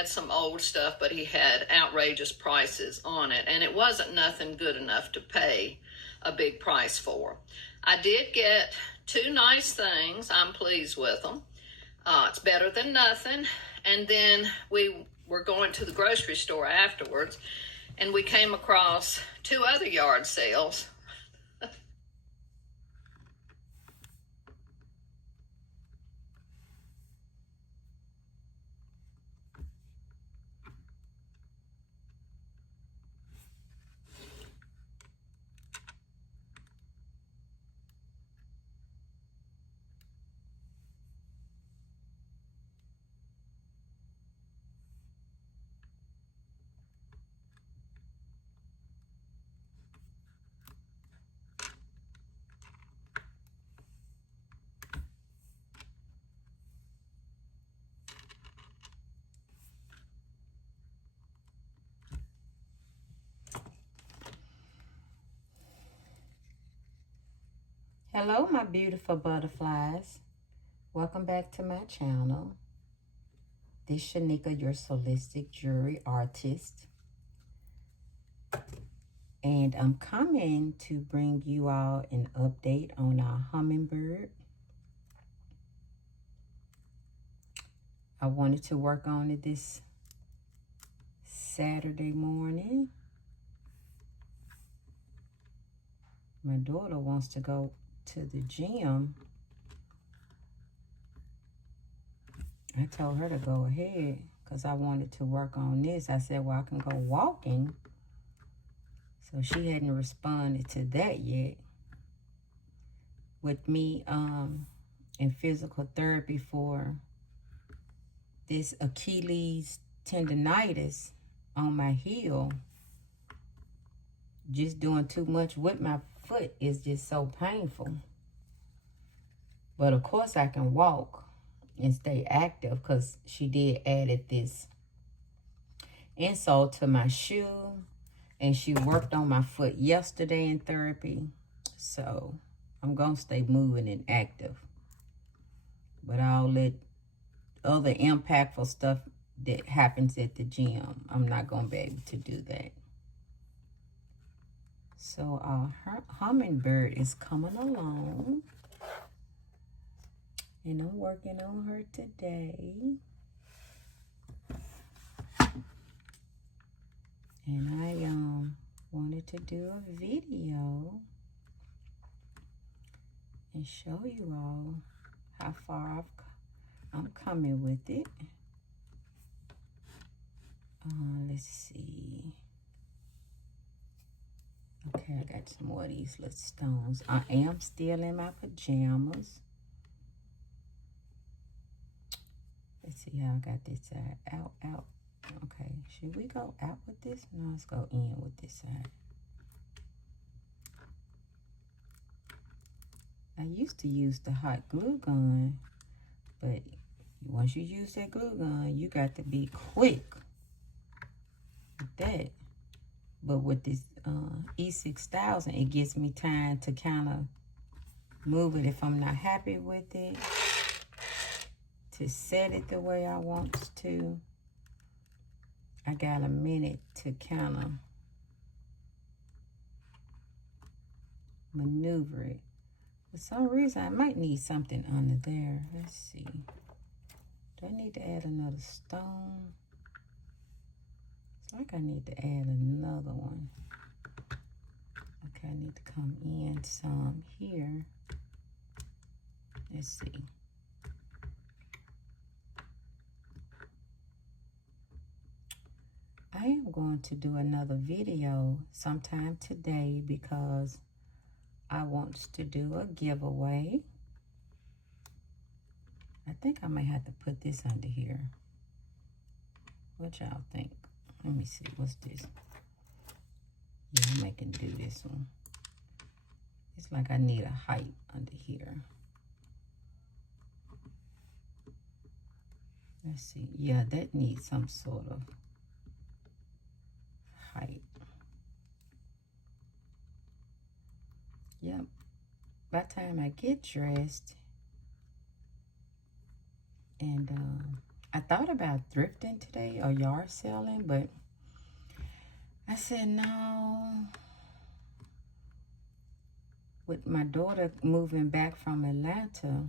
had some old stuff, but he had outrageous prices on it, and it wasn't nothing good enough to pay a big price for. I did get two nice things. I'm pleased with them. It's better than nothing. And then we were going to the grocery store afterwards, and we came across two other yard sales. Hello, my beautiful butterflies. Welcome back to my channel. This is Shanika, your Solistic Jewelry Artist. And I'm coming to bring you all an update on our hummingbird. I wanted to work on it this Saturday morning. My daughter wants to go to the gym. I told her to go ahead because I wanted to work on this. I said, well, I can go walking. So she hadn't responded to that yet. With me in physical therapy for this Achilles tendonitis on my heel, just doing too much with my foot is just so painful. But of course I can walk and stay active because she did added this insole to my shoe, and she worked on my foot yesterday in therapy. So I'm gonna stay moving and active, but I'll let other impactful stuff that happens at the gym, I'm not gonna be able to do that. So our hummingbird is coming along, and I'm working on her today. And I wanted to do a video and show you all how far I'm coming with it. Let's see. Okay, I got some more of these little stones. I am still in my pajamas. Let's see how I got this side. Out, out. Okay, should we go out with this? No, let's go in with this side. I used to use the hot glue gun, but once you use that glue gun, you got to be quick with that. But with this E6000, it gives me time to kind of move it if I'm not happy with it, to set it the way I want to. I got a minute to kind of maneuver it. For some reason, I might need something under there. Let's see. Do I need to add another stone? It's like I need to add another one. Okay, I need to come in some here. Let's see. I am going to do another video sometime today because I want to do a giveaway. I think I may have to put this under here. What y'all think? Let me see. What's this? Yeah, I may can do this one. It's like I need a height under here. Let's see. Yeah, that needs some sort of height. Yep. By the time I get dressed and I thought about thrifting today or yard selling, but I said no. With my daughter moving back from Atlanta,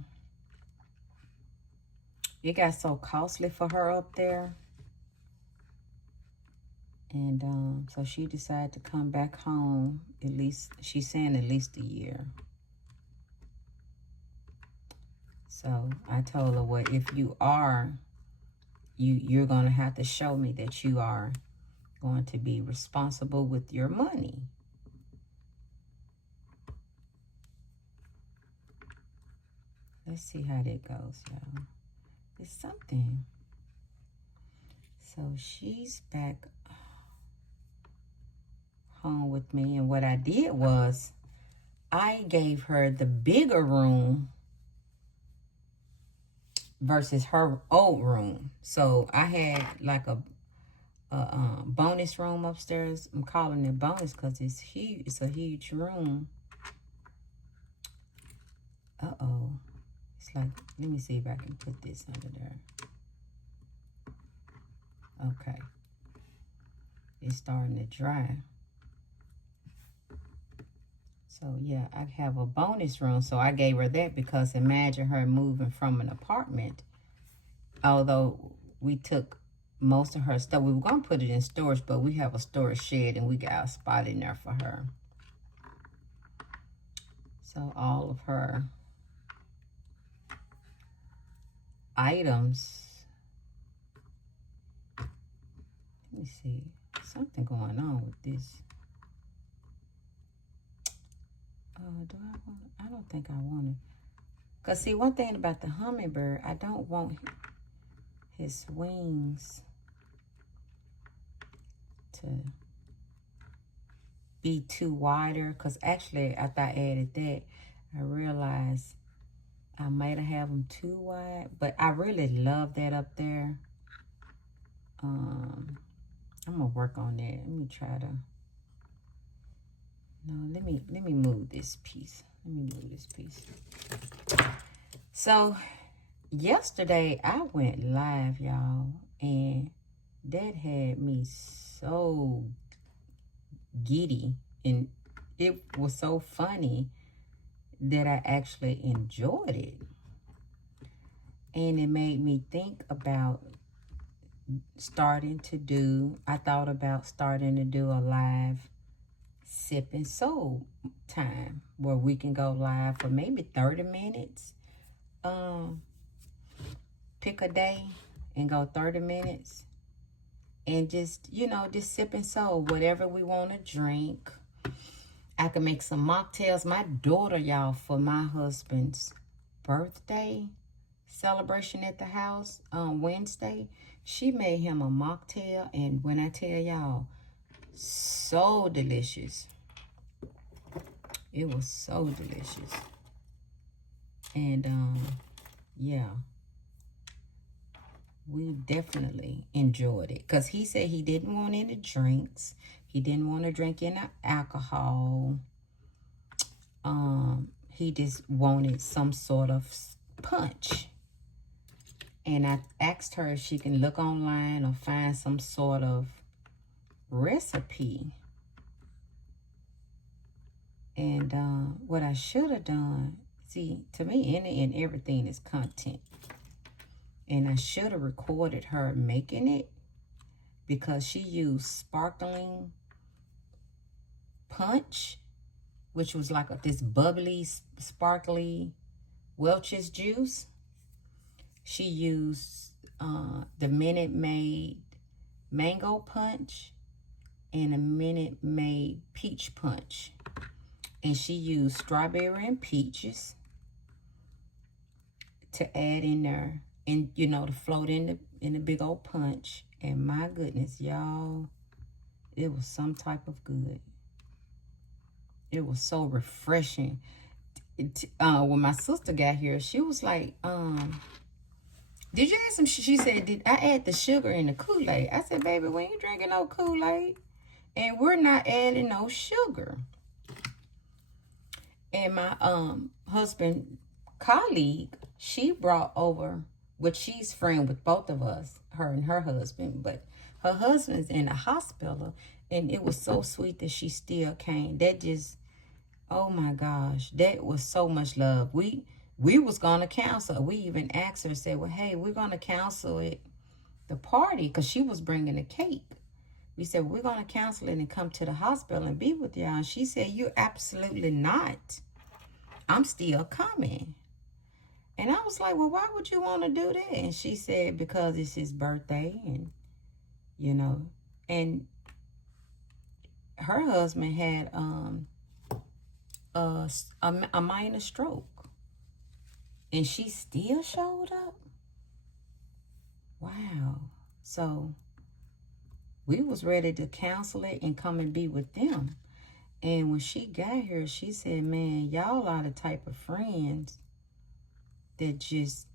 it got so costly for her up there. And so she decided to come back home, at least, she's saying at least a year. So I told her, well, if you are, you're going to have to show me that you are going to be responsible with your money. Let's see how that goes, y'all. It's something. So she's back home with me, and what I did was I gave her the bigger room versus her old room. So I had like a bonus room upstairs. I'm calling it bonus because it's huge. It's a huge room. Uh-oh. It's like, let me see if I can put this under there. Okay. It's starting to dry. So yeah, I have a bonus room. So I gave her that because imagine her moving from an apartment. Although we took most of her stuff. We were going to put it in storage, but we have a storage shed and we got a spot in there for her. So all of her items. Let me see. Something going on with this. Do I want? I don't think I want it. Because see, one thing about the hummingbird, I don't want his wings to be too wider. Because actually, after I added that, I realized I might have them too wide. But I really love that up there. I'm going to work on that. Let me try to... No, let me move this piece. Let me move this piece. So, yesterday I went live, y'all, and that had me so giddy, and it was so funny that I actually enjoyed it. And it made me think about I thought about starting to do a live sip and soul time where we can go live for maybe 30 minutes. Pick a day and go 30 minutes and just, just sip and soul, whatever we want to drink. I can make some mocktails. My daughter, y'all, for my husband's birthday celebration at the house on Wednesday, she made him a mocktail, and when I tell y'all, so delicious. It was so delicious. And yeah, we definitely enjoyed it because he said he didn't want any drinks. He didn't want to drink any alcohol. He just wanted some sort of punch. And I asked her if she can look online or find some sort of recipe. And what I should have done, see, to me, any and everything is content. And I should have recorded her making it because she used sparkling punch, which was like this bubbly, sparkly Welch's juice. She used the Minute Maid mango punch and a Minute Maid peach punch. And she used strawberry and peaches to add in there, and to float in the big old punch. And my goodness, y'all, it was some type of good. It was so refreshing. When my sister got here, she was like, did you add some? She said, did I add the sugar in the Kool-Aid? I said, baby, we ain't drinking no Kool-Aid, and we're not adding no sugar. And my husband colleague, she brought over Which she's friend with both of us, her and her husband, but her husband's in the hospital, and it was so sweet that she still came. That just, oh my gosh, that was so much love. We was gonna cancel. We even asked her, said, well, hey, we're gonna cancel it, the party, because she was bringing a cake. We said, we're gonna cancel it and come to the hospital and be with y'all. And she said, you're absolutely not. I'm still coming. And I was like, well, why would you want to do that? And she said, because it's his birthday, and, you know, and her husband had a minor stroke, and she still showed up. Wow. So we was ready to cancel it and come and be with them. And when she got here, she said, man, y'all are the type of friends that just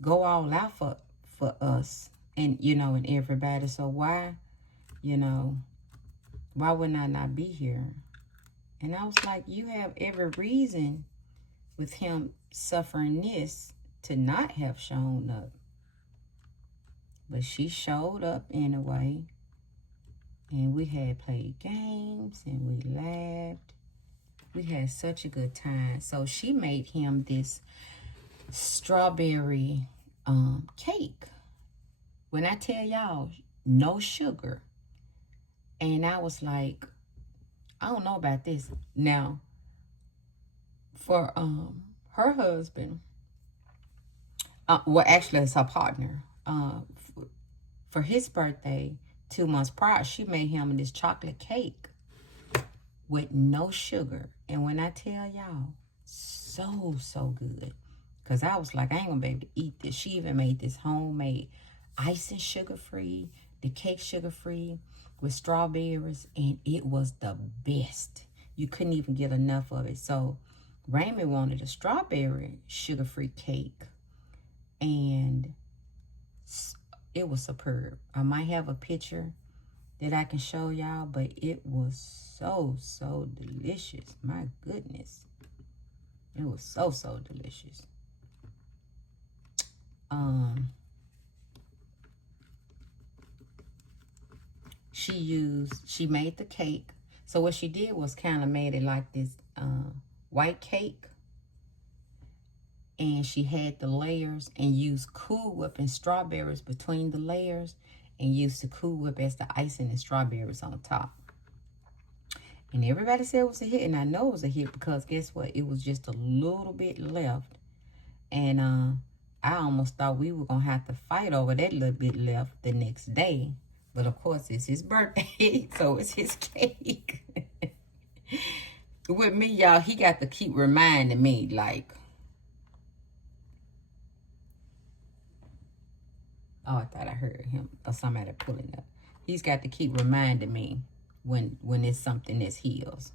go all out for us and, you know, and everybody. So why, you know, why would I not be here? And I was like, you have every reason with him suffering this to not have shown up. But she showed up anyway. And we had played games and we laughed. We had such a good time. So she made him this strawberry cake. When I tell y'all, no sugar. And I was like, I don't know about this. Now, for her husband, well, actually, it's her partner. For his birthday, 2 months prior, she made him this chocolate cake with no sugar. And when I tell y'all, so good. Because I was like, I ain't going to be able to eat this. She even made this homemade icing sugar-free, the cake sugar-free with strawberries. And it was the best. You couldn't even get enough of it. So Raymond wanted a strawberry sugar-free cake. And it was superb. I might have a picture that I can show y'all, but it was so delicious. My goodness. It was so delicious. She made the cake. So what she did was kind of made it like this white cake. And she had the layers and used Cool Whip and strawberries between the layers, and used the Cool Whip as the icing and strawberries on top. And everybody said it was a hit, and I know it was a hit because guess what? It was just a little bit left. And I almost thought we were going to have to fight over that little bit left the next day. But of course, it's his birthday, so it's his cake. With me, y'all, he got to keep reminding me, like, oh, I thought I heard him or somebody pulling up. He's got to keep reminding me when it's something that's his.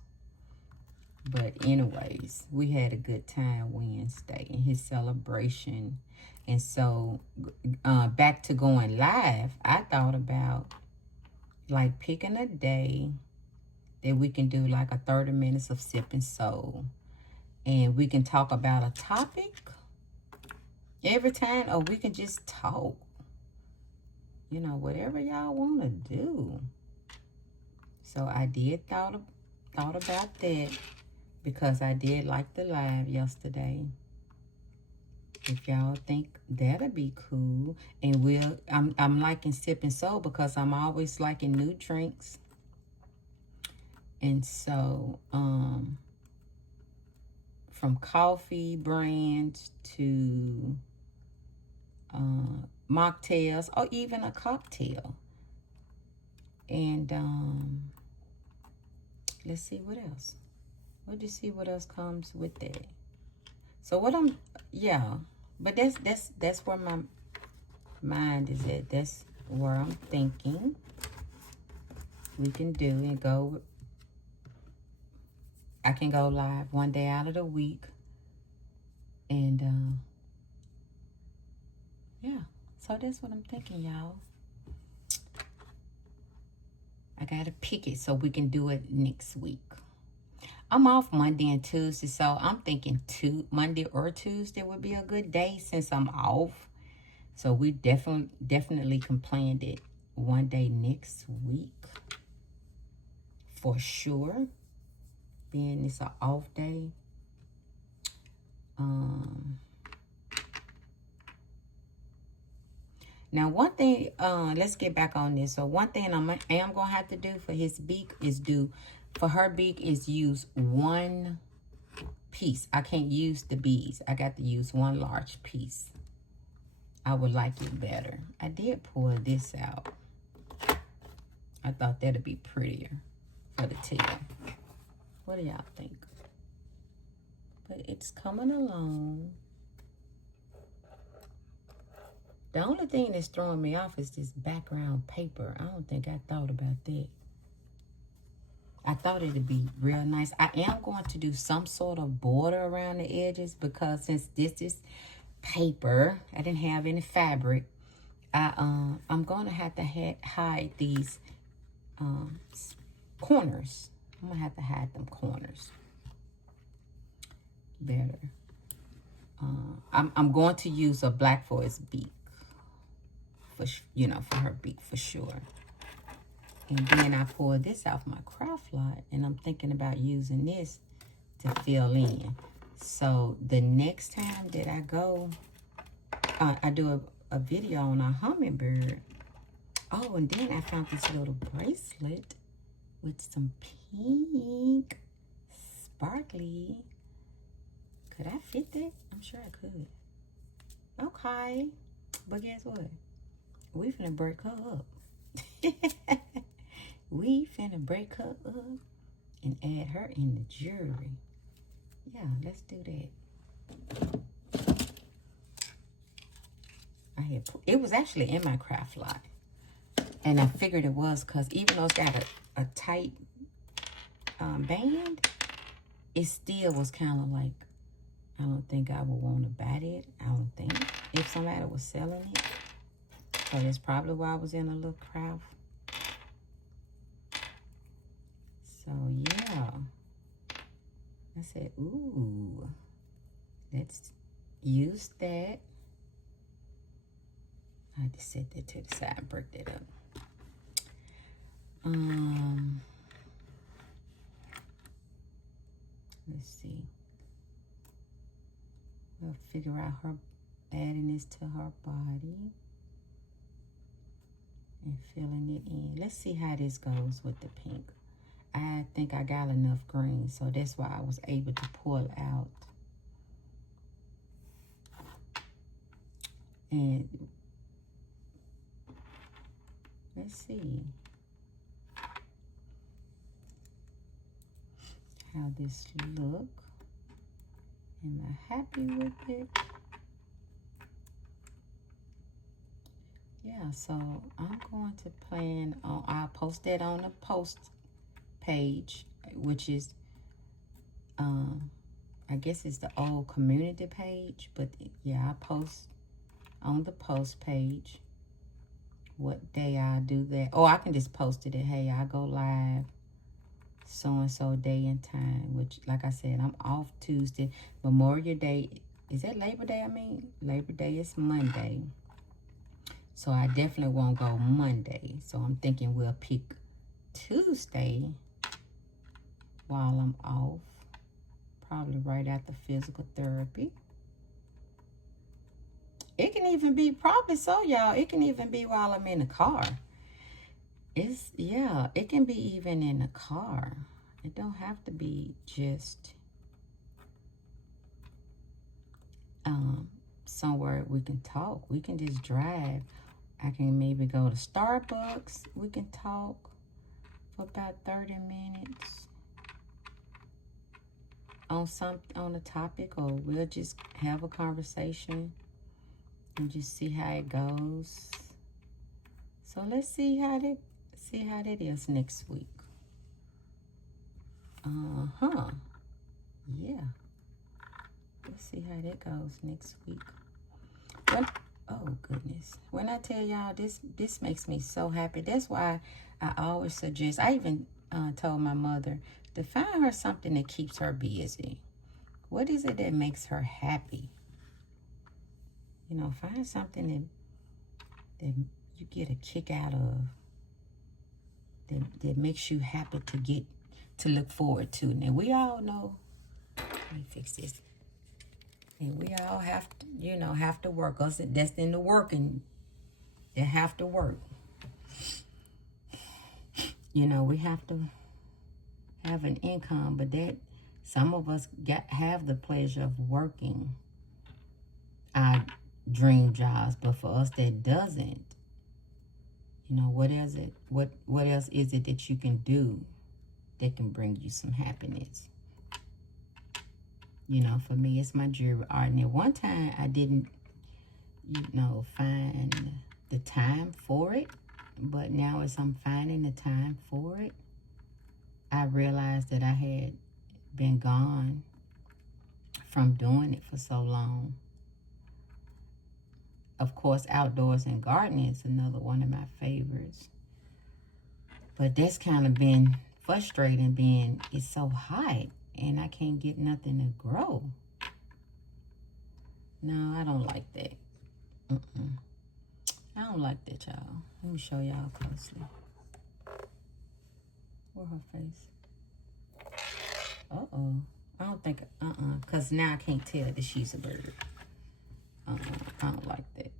But anyways, we had a good time Wednesday in his celebration. And so back to going live, I thought about like picking a day that we can do like a 30 minutes of Sipping Soul. And we can talk about a topic every time, or we can just talk. You know, whatever y'all want to do. So I did thought about that because I did like the live yesterday. If y'all think that'll be cool. And I'm liking Sipping Soul because I'm always liking new drinks. And so from coffee brands to mocktails or even a cocktail. And let's see what else. We'll just see what else comes with that. So what but that's where my mind is at. That's where I'm thinking we can do and go. I can go live one day out of the week. And yeah, so that's what I'm thinking, y'all. I gotta pick it so we can do it next week. I'm off Monday and Tuesday, so I'm thinking Monday or Tuesday would be a good day since I'm off. So we definitely can plan it one day next week for sure. Being it's an off day. Now one thing, let's get back on this. So one thing I am gonna have to do for his beak is for her beak is use one piece. I can't use the beads. I got to use one large piece. I would like it better. I did pull this out. I thought that'd be prettier for the tail. What do y'all think? But it's coming along. The only thing that's throwing me off is this background paper. I don't think I thought about that. I thought it'd be real nice. I am going to do some sort of border around the edges because since this is paper, I didn't have any fabric. I'm going to have to hide these corners. I'm going to have to hide them corners better. I'm going to use a black for his beak. For her beak for sure. And then I pulled this off my craft lot, and I'm thinking about using this to fill in. So the next time that I go, I do a video on a hummingbird. Oh, and then I found this little bracelet with some pink sparkly. Could I fit that? I'm sure I could. Okay, but guess what? We finna break her up. We finna break her up and add her in the jewelry. Yeah, let's do that. It was actually in my craft lot. And I figured it was because even though it's got a tight band, it still was kind of like, I don't think I would want to buy it. I don't think. If somebody was selling it. So that's probably why I was in a little craft. So yeah. I said, ooh, let's use that. I had to set that to the side and break that up. Let's see. We'll figure out her adding this to her body. And filling it in. Let's see how this goes with the pink. I think I got enough green, so that's why I was able to pull out. And let's see how this look. Am I happy with it? Yeah, so I'm going to plan on, I'll post that on the post page, which is, I guess it's the old community page, but yeah, I post on the post page what day I do that. Oh, I can just post it, hey, I go live so-and-so day and time, which, like I said, I'm off Tuesday. Memorial Day, is that Labor Day? I mean, Labor Day is Monday. So I definitely won't go Monday. So I'm thinking we'll pick Tuesday while I'm off. Probably right after physical therapy. It can even be, probably so, y'all. It can even be while I'm in the car. Yeah, it can be even in the car. It don't have to be just somewhere we can talk. We can just drive. I can maybe go to Starbucks. We can talk for about 30 minutes on a topic, or we'll just have a conversation and just see how it goes. So let's see how that is next week. Yeah. Let's see how that goes next week. Oh goodness. When I tell y'all this makes me so happy. That's why I always suggest, I even told my mother to find her something that keeps her busy. What is it that makes her happy? You know, find something that you get a kick out of, that makes you happy to look forward to. Now we all know, let me fix this. And we all have to, have to work. Us that's in the working, they have to work. We have to have an income, but that some of us have the pleasure of working our dream jobs, but for us that doesn't, what else is it that you can do that can bring you some happiness? For me, it's my jewelry art. And at one time, I didn't, find the time for it. But now as I'm finding the time for it, I realized that I had been gone from doing it for so long. Of course, outdoors and gardening is another one of my favorites. But that's kind of been frustrating, it's so hot and I can't get nothing to grow. No, I don't like that. I don't like that, y'all. Let me show y'all closely. Where her face? Uh-oh. I don't think, because now I can't tell that she's a bird. I don't like that.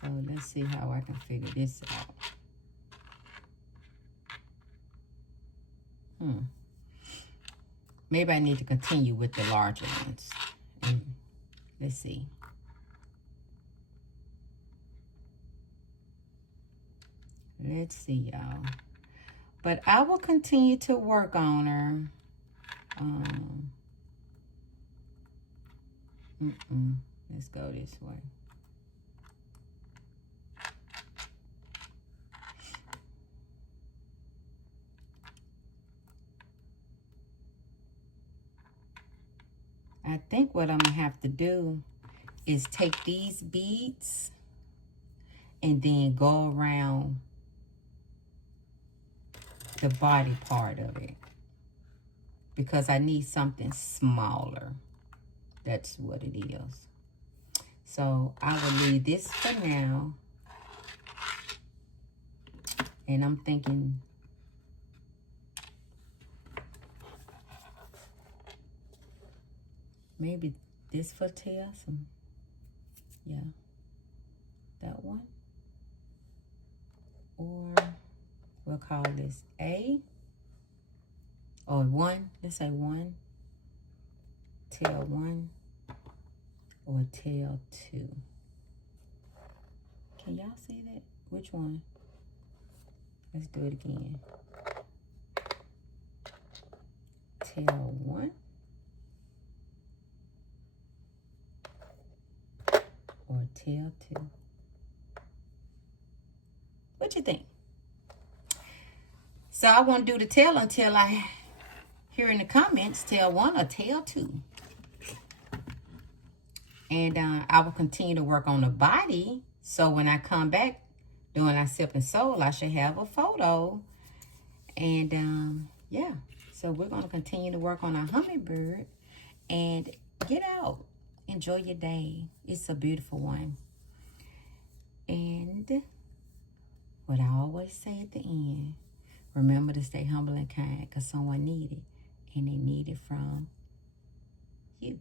So let's see how I can figure this out. Maybe I need to continue with the larger ones. And let's see. Let's see, y'all. But I will continue to work on her. Let's go this way. I think what I'm gonna have to do is take these beads and then go around the body part of it, because I need something smaller. That's what it is. So I will leave this for now. And I'm thinking, maybe this for tail, yeah, that one. Or we'll call this A, or 1, let's say 1, tail 1, or tail 2. Can y'all see that? Which one? Let's do it again. Tail 1, or tail 2. What you think? So I won't do the tail until I hear in the comments tail 1 or tail 2. And I will continue to work on the body. So when I come back doing our sip and soul, I should have a photo. And yeah, so we're going to continue to work on our hummingbird and get out. Enjoy your day. It's a beautiful one. And what I always say at the end, remember to stay humble and kind, because someone needs it, and they need it from you.